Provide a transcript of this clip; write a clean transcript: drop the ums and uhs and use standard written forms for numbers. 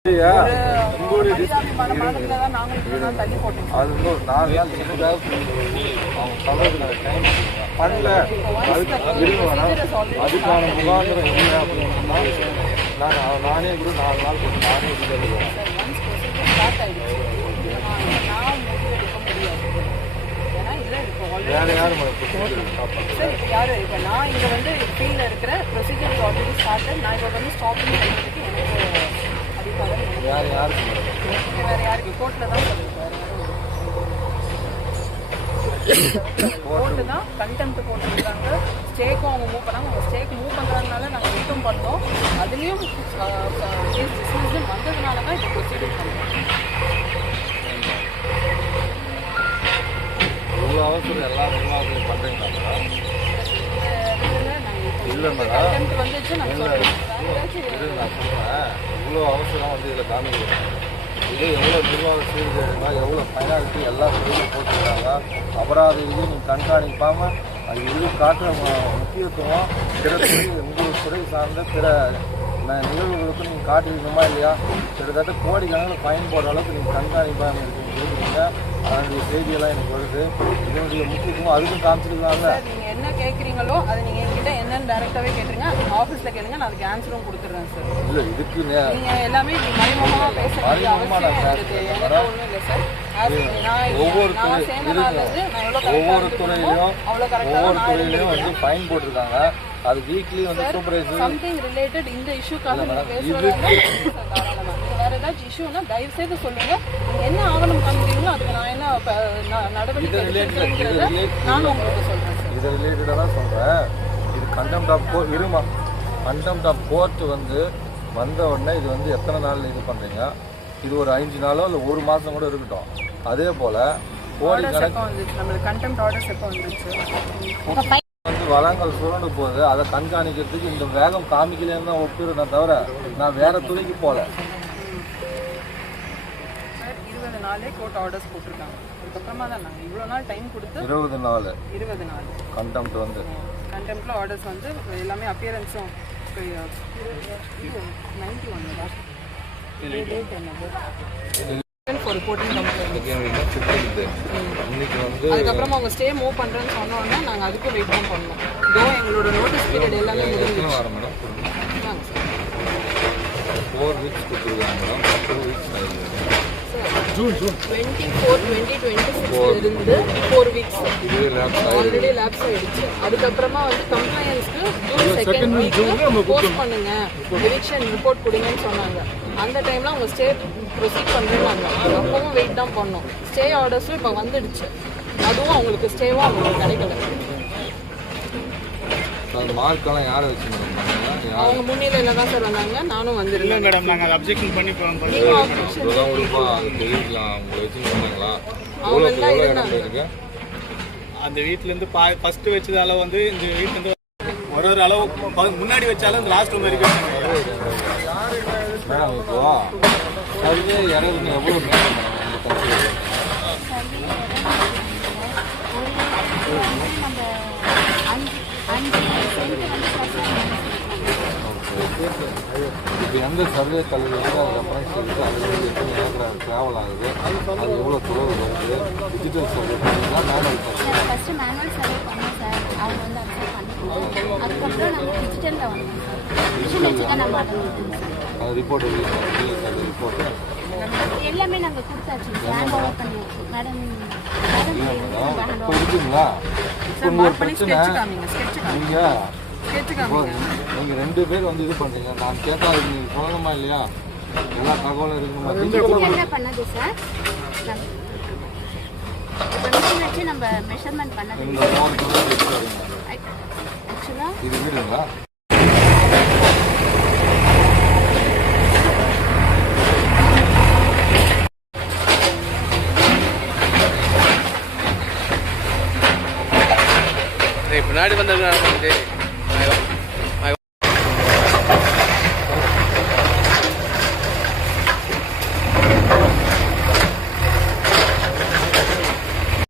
அதுக்கான முகாந்திரம் இல்லை அப்படின்னு நானே கூட 4 நாள் போட்டு நானே வேற யாரும் யாரு இப்போ நான் இங்கே வந்து ஃபீல்டில் இருக்கிற ப்ரொசீஜர் ஆல்ரெடி ஸ்டார்ட். நான் இப்போ வந்து ஸ்டாப் பண்ணுறதுக்கு எனக்கு அதிகாரம் வேற யாருக்கு கோர்ட்டில் தான் சொல்லியிருக்காரு. கோர்ட்டு தான் கண்டெம்ட் போட்டுருக்காங்க. ஸ்டேக்கும் அவங்க மூவ் பண்ணாங்க. அவங்க ஸ்டேக் மூவ் பண்ணுறதுனால நாங்கள் வெயிட்டும் பண்ணோம். அதுலேயும் கேஸ் டிஸ்மிஸ்டு வந்ததுனால தான் இப்போ ப்ரொசீடிங் பண்ணுறோம். இவ்வளோ அவசரம் எல்லா நிர்வாகத்தையும் பண்ணுறீங்களா? இல்லை மேடம், நான் சொல்கிறேன், இவ்வளோ அவசரம் வந்து இதில் காமிக்கிறேன். இது எவ்வளோ நிர்வாக சீர்கேடுங்க, எவ்வளோ பெனால்ட்டி எல்லாம் வெளியில் போட்டுருக்காங்க. அபராத இது நீங்கள் கண்காணிப்பாமல் அது இது காட்டுற முக்கியத்துவம் பிற துறை உங்கள் துறை சார்ந்த பிற நிகழ்வுகளுக்கு நீங்கள் காட்டிருக்கணுமா இல்லையா? கிட்டத்தட்ட கோடிக்கணக்கில் ஃபைன் போடுற அளவுக்கு நீங்கள் கண்காணிப்பாமல் இருக்குங்க. அதனுடைய செய்தியெல்லாம் எனக்கு வருது. இதனுடைய முக்கியத்துவம் அதுக்கும் காமிச்சிருக்கலாம்ல. நீங்கள் என்ன கேட்குறீங்களோ அதை நீங்கள் என்கிட்ட என்னன்னு டேரெக்டாகவே கேட்டுருங்க. ஆஃபீஸில் கேளுங்க, நான் அதுக்கு ஆன்சரும் கொடுத்துட்றேன் சார். இல்லை இதுக்கு நீங்கள் எல்லாமே மறைமுகமாக பேச வேண்டிய அவசியம் எனக்கு ஒன்றும் இல்லை சார். ஒவ்வொரு துறையிலையும் வந்து ஃபைன் போட்டிருக்காங்க. அது வீக்லி வந்து சூப்பர்வைசர் சம்திங் ரிலேட்டட் இந்த இஷ்யூக்காக நீங்க பேசுறீங்க. வேற ஏதாச்சும் இஷ்யூனா தயவு செய்து சொல்லுங்க. நீங்க என்ன ஆவணம் காமிக்கிறீங்களோ அதுக்கு நான் என்ன நடவடிக்கை எடுக்கிறேங்கிறத நான் உங்களுக்கு சொல்றேன் சார். இது ரிலேட்டடாக தான் சொல்றேன். இது கண்டெம்ட் ஆஃப் கோர்ட் இருமா. கண்டெம்ட் ஆஃப் கோர்ட் வந்து வந்த உடனே இது வந்து எத்தனை நாள் இது பண்றீங்க? இது ஒரு 5 நாளோ இல்லை 1 மாதம் கூட இருக்கட்டும். அதே போல கோடி கண்டெம்ட் ஆர்டர்ஸ் எப்போ வந்துச்சு? வந்து வளங்கள் சுரண்டு போகுது. அதை கண்காணிக்கிறதுக்கு இந்த வேகம் காமிக்கலன்னு தான் ஒப்பிடுறேன் தவிர நான் வேற துறைக்கு போகல. 20 நாளே கோர்ட் ஆர்டர்ஸ் போட்டிருக்காங்க. அதுக்கப்புறமா தான் நாங்கள் இவ்வளோ நாள் டைம் கொடுத்து 20 நாள் கண்டெம்ட் வந்து கண்டெம்ட்ல ஆர்டர்ஸ் வந்து எல்லாமே அப்பியரன்ஸும் 91 தான். அதுக்கப்புறமா அவங்க ஸ்டே மூவ் பண்றேன்னு சொன்னோன்னா நாங்கள் அதுக்கும் வெயிட் தான் பண்ணோம். இதோ எங்களோட நோட்டீஸ் பீரியட் எல்லாமே முடிஞ்சிருச்சு. 4 வீக்ஸ் கொடுத்துருக்காங்க மேடம். 2 வீக்ஸ் ஜூன் 24, 2026 இருந்து 4 வீக்ஸ் ஆல்ரெடி லேப்ஸ் ஆயிடுச்சு. அதுக்கப்புறமா வந்து கம்ப்ளைன்ஸ்க்கு ஜூன் 2nd வீக் போஸ்ட் பண்ணுங்க, எவிக்ஷன் ரிப்போர்ட் கொடுங்கன்னு சொன்னாங்க. அந்த டைம்ல அவங்க ஸ்டே ப்ரொசீட் பண்ணுறாங்க. அப்பவும் வெயிட் தான் பண்ணோம். ஸ்டே ஆர்டர்ஸும் இப்போ வந்துடுச்சு. அதுவும் அவங்களுக்கு ஸ்டேவும் அவங்களுக்கு கிடைக்கல. மார்க்கெல்லாம் யாரை வச்சு அவங்க முன்னிலையில தான் சார் வந்தாங்க. நானும் வந்துருந்தேன் மேடம். நாங்கள் அப்ஜெக்ஷன் பண்ணி அந்த வீட்டிலேருந்து ஃபர்ஸ்ட் வச்சதால வந்து இந்த வீட்டிலேருந்து ஒரு அளவு முன்னாடி வச்சாலும் இந்த லாஸ்ட் வரைக்கும் இப்போ அதுவே இறங்குன்னு எவ்வளோ இப்போ எந்த சர்வே தலைவர் வந்து அது ரெஃபரன்ஸ் இருக்குது, அது வந்து எத்தனை ஏக்கர் ட்ராவல் ஆகுது, அது எவ்வளோ தூரம் வருது, டிஜிட்டல் சர்வே பண்ணிங்களா manual survey? First manual survey பண்ணோம் சார். அவங்க வந்து அக்செப்ட் பண்ணிக்கலாம். அதுக்கப்புறம் நம்ம டிஜிட்டலில் வந்தோம் சார். டிஜிட்டல் வச்சு தான் நம்ம அது ரிப்போர்ட் அது ரிப்போர்ட்டு எல்லாமே நாங்கள் கொடுத்தாச்சு. ஹேண்ட் ஓவர் பண்ணியாச்சு மேடம். இப்போ இருக்குங்களா? இப்போ ஒரு பிரச்சனை நீங்கள் 2 பேர் வந்து இது பண்ணுறீங்க. நான் கேட்டால் அது நீங்கள் சொல்லணுமா இல்லையா? எல்லா தகவலும் இருக்கணுமா? என்ன பண்ணது சார்? இப்போ மிஷின் வச்சு நம்ம மெஷர்மெண்ட் பண்ணது. ஆக்சுவலாக இது வீடுங்களா? பின்னாடி வந்தது